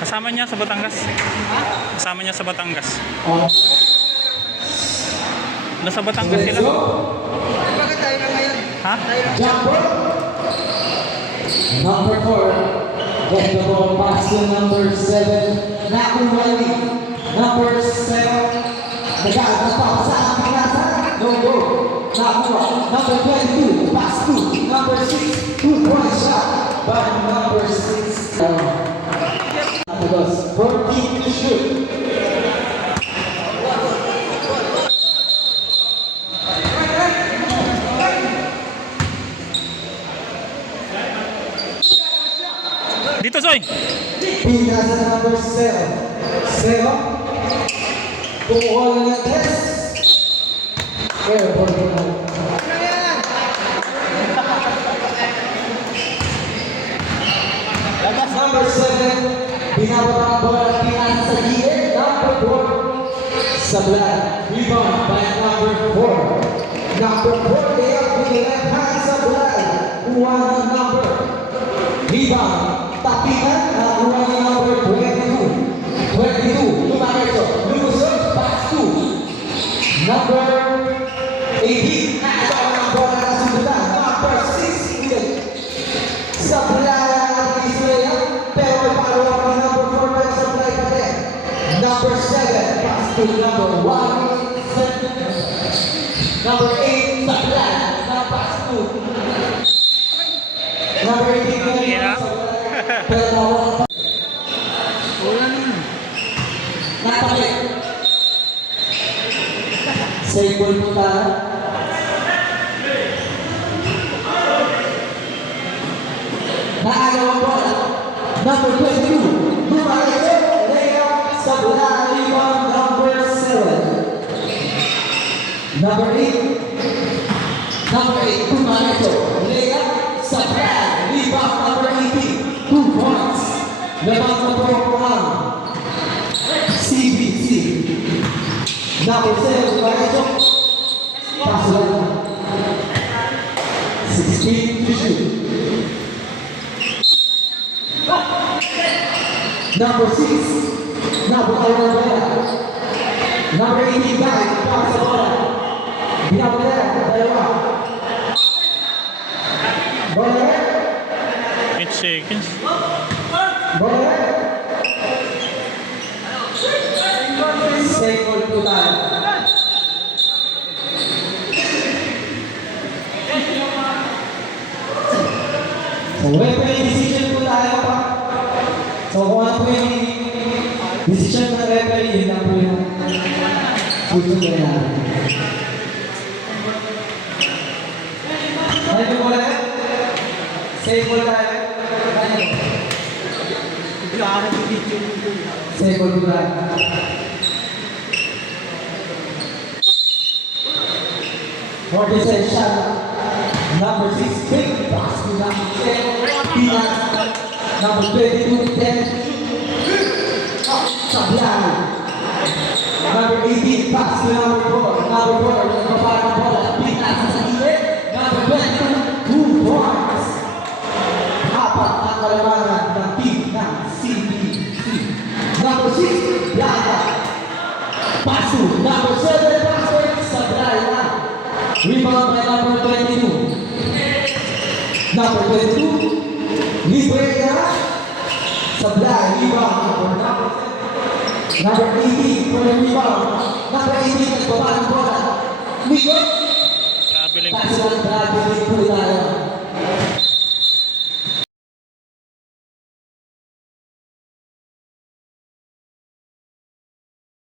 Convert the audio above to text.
Kasama niya sa Batangas. Kasama niya sa Batangas. Nasa Batangas sila. Ha? Jumper. Number 4. Get the ball pass to number 7. Naku Riley. Number 7. Nag-aagapap sa aking nasa. No go. Nakuha. Number 22. Pass to number 6. 2-point shot. By number 6. Tapos 14 to shoot. Dito, Soy! Pinasa sa number 7. 7. Kumuha na ng test. Kaya, ball ko na. Number 7. Binababa ang bola. Pinasa sa gilid. Number 4. Sablay. Rebound by number 4. Number 4. Layup with the left hand. Sablay. Kuha ng number. Rebound. Tapikan. Nakuha ng number 22. 22. Lumareso. Lumusot. Pass to number 18. Nakatawa ng bola na sundutan. Number 6. Sablay ang Israel. Pero follow up ng number 4 by Sablay pa rin. Number 7. Pass to number 1. Number 8. Sablay. Na pass to number 18. Yeah. Pero napakit. Save ball po tayo. Naagaw ang bola. Number 22. Lumareso. Layup sa bola. Rebound number 7. Number 8. Number 8. Lumareso. Layup sa bola. Rebound number 18. 2 points. Lamang na po ang CBC. Number 7, Lumareso. Pass lang. 16 to shoot. Number 6, number 11 bola. Number 18, back. Pass sa bola. Binabala. Dalawa. Bola. 8 seconds. Bola. Save ball po tayo. So, referee decision po tayo pa. So, kung ano po yung decision ng referee, yun lang po yung susunod natin. Ano po wala? Save ball tayo. Save ball po tayo. For this shot, number 6, big pass to number 10, number 22, 10, Sablay. Number 18, pass to number 4, nagpaparang bola, pinasa sa gilid, number 22, 2 points. Apat ang kalamangan ng team ng CBC. Number 6, Blanca. Pass to number 7, password, Sablay na. Rebound by number 22. Number 22. Librea. Sablay. Rebound. Number 18 for the rebound. Number 18 nagbaba ng bola.